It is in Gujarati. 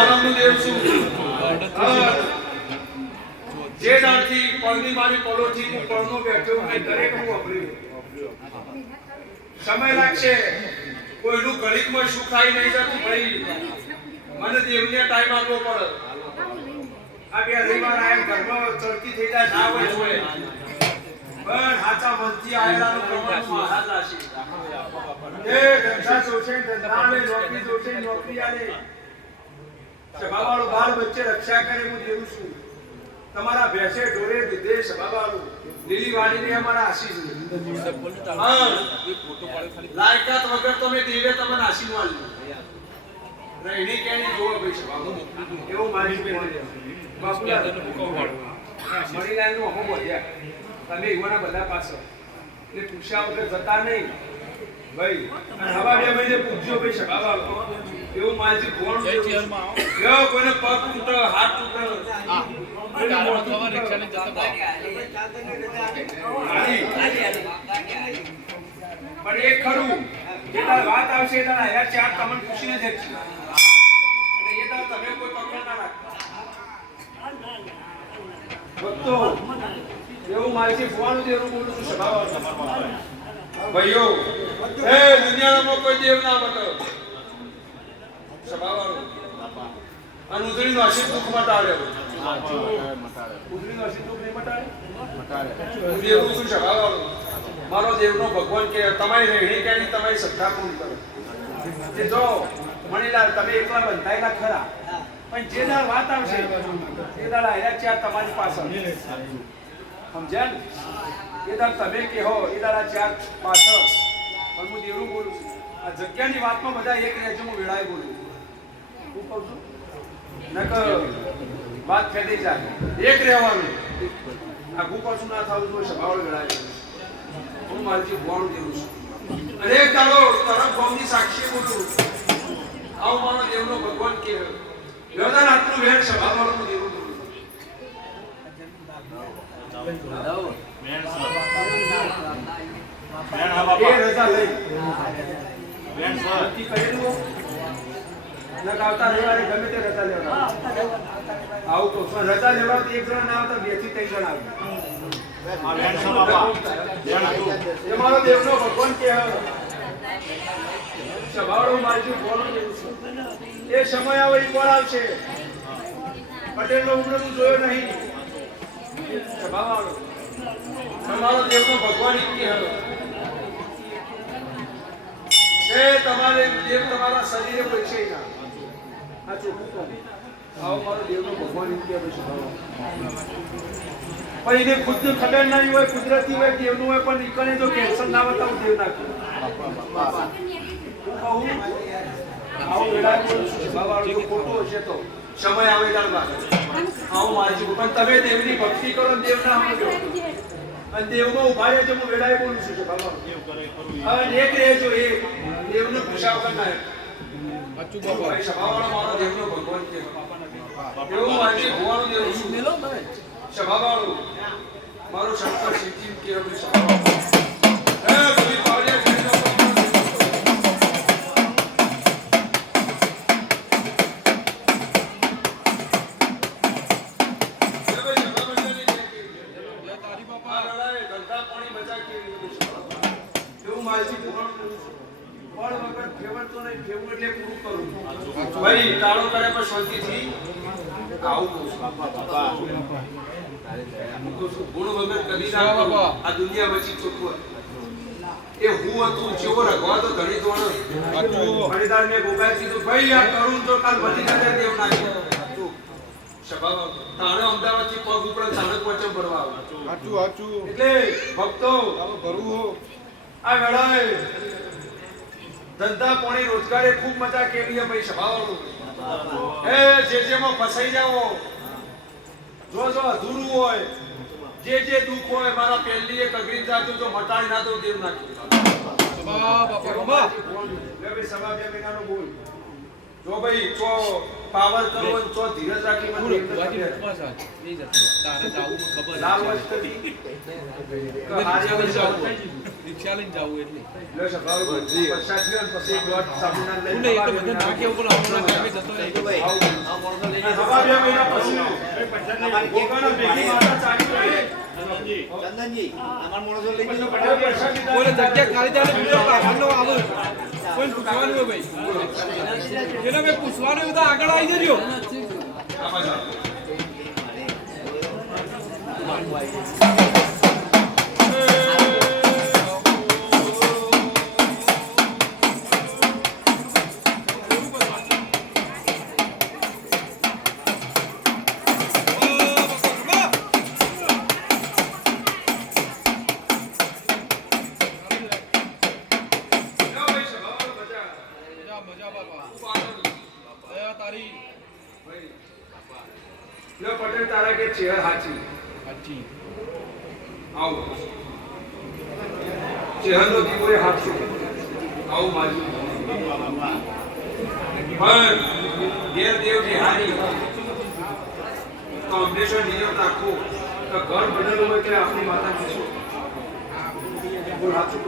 આરામનું દેવ છું. જે દાડથી પળની મારી પલોથી હું પળનો બેઠો હું દરેક હું વાપર્યું. સમય લાગશે, કોઈનું ઘડીકમાં સુખ આવી નહીં જતું ભાઈ. મને દેવને ટાઈમ આપવો પડે. આ બે રવિવાર આયા ઘરમાં ચડતી થઈ જાય ના હોય જોઈએ. પણ હાચા મનથી આયેલાનું પ્રમાણ મહારાજ રાશિ. એ ધંધા જોશે, ધંધાને નોકરી જોશે, નોકરી આલે. સભાવાળો બાળ વચ્ચે રક્ષા કરે હું દેવું છું. તમારા ભેંસે ઢોરે દૂધે સભાવાળો લીલી વાડીને અમારા આશીષ. હા, લાયકાત વગર તમે દેવે તમને આશીષ વાળી. રહેણી કેણી જોવો ભાઈ સભાવાળો. એવું મારી બેન બાપુલા મણીલાલનું અમો બોલ્યા. તમે એવાના બધા પાસે એટલે પૂછ્યા વગર જતા નહીં ભાઈ. અને હવા બે મહિને પૂછજો ભાઈ સભાવાળો. એવું માલજી ભોણ યો કોઈને પગ તૂટે, હાથ તૂટે, પણ એક ખરું જેટલા વાત આવશે એટલા યાર ચાર તમને પૂછીને જ છે. અને એ તો તમે કોઈ પકડ ના રાખતા ભક્તો. એવું માલજી ભોણ દેવું બોલું છું સભાવાળો. ભાઈઓ એ દુનિયામાં કોઈ દેવ ના મટો સભાવાળો. અને ઉધડીનો આશીષ દુઃખ મટાડે. ઉધડીનો આશીષ દુઃખ નહીં મટાડે. હું દેવું છું સભાવાળો. મારો દેવનો ભગવાન કે તમારી રહેણી કેણી તમારી શ્રદ્ધા પૂર્ણ કરો. જે જો મણીલાલ તમે એકલા બંધાયેલા ખરા, પણ જે દાળ વાત આવશે એ દાળ આયા ચાર તમારી પાછળ સમજ્યા ને. એ દાળ તમે કહો એ દાળ ચાર પાછળ. પણ હું દેવું બોલું છું. આ જગ્યાની વાતમાં બધા એક રહેજો. હું વેળાએ બોલું હું કહું છું નકર વાત ફેટી જાય. એક રહેવાનું. આ ગુપાસું ના થવું જોઈએ સભાવાળો વેળાએ. હું માલજી ભોવાનું દેવું છું. અને એક દાડો તરફ ભવની સાક્ષી બોલું. આવો મારો દેવનો ભગવાન કે યોદાન આટલું વેણ સભાવાળું દેવું બોલું. એ રજા લઈ નક્કી કરેલું આવતા રવિવારે ગમે તે રજા લેવા આવું તો રજા લેવા એક જણા ના આવતા 2 થી 3 જણા આવે. મારો દેવનો ભગવાન કે સભાવાળો મારી બોલું એ સમય આવે એ કોણ આવશે. પટેલ નો ઉમરો જોયો નહીં સભાવાળો. તમારો દેવનો ભગવાન કે તમારે દેવ તમારા શરીરે પૈસે ના આ ચોખ્ખું કહું. આવો મારો દેવનો ભગવાન એમ કે પણ એને ખુદને ખબર નહીં હોય, કુદરતી હોય, દેવનું હોય, પણ ઈકને જો કેન્સર ના બતાવું દેવ નાખ્યું. આવો વેળા બાબા ખોટું હશે તો સમય આવે ત્યાર બાદ આવું મારી પણ તમે દેવની ભક્તિ કરો દેવ ના સમજો. અને દેવમાં ઉભા રહેજો. હું વેળાએ બોલું છું બાબા. હવે એક રહેજો એક દેવનો પૂછા વગર ના ભાઈ સભાવાળો મારો દેવનો ભગવાન છે. એવું મારી ભગવાન દેવ છું સભાવાળો મારો શંકર સિદ્ધિ કે સભાવાળો. હે બધી પાવડિયા છે ભાઈ. તાળો કરે પણ શાંતિથી આવું ગુણ વગર કદી ના કરું. આ દુનિયા વચ્ચે ચોખ્ખું એ હું હતું જેવો રગવા તો ધણી દોડો ફરીદાર ને ગોગાઈ કીધું ભાઈ આ કરું તો કાલ વધી નજર દેવ નાખી સભા તાણે અમદાવાદ થી પગ ઉપર ચાણક વચન ભરવા આવે. એટલે ભક્તો આ વેળાએ ધંધા પાણી રોજગારે ખૂબ મજા કેવી છે ભાઈ સભાવાળો. એ જેમાં ફસાઈ જાઓ જો અધૂરું હોય જે દુઃખ હોય મારા પહેલી એક અગ્રી જાતું તો મટાડી ના દો દેવ નાખી. સભા 2 મહિનાનો બોલ જો ભાઈ ચો પાવર કરો ચો ધીરજ રાખી મને લાલ વસ્તુ રિક્ષા લઈને જાવું એટલે લો સભાવ પછી એક વાત સાબુના લઈને એક તો બધા નાકે ઉપર આવવાના કામે જતો રહે ભાઈ. સવા 2 મહિના પછી ઓગાના ભેગી માતા ચાલી રહી. ચંદનજી અમાર માણસો લઈ પછી જજો. પટેલ પૈસા દીધા. કોઈને જગ્યા ખાલી થાય તો બીજો આગળનો આવો કોઈ પૂછવાનું હોય ભાઈ જેને ભાઈ પૂછવાનું હોય તો આગળ આવી જજો આ બાજુ. લ્યો ભાઈ સભા બજા. મજા મજા બાપા ખૂબ આનંદ. દયા તારી ભાઈ. લ્યો પટેલ તારા કે ચેર હાચી. સાચી આવો. ચેહરનો દીવો એ હાચો. આવો બાજુ. પણ દેવ દેવની હારી તો હંમેશા નિયમ રાખવો કે ઘર બનેલું હોય કે આપણી માતા કીધું બોલ હાચું.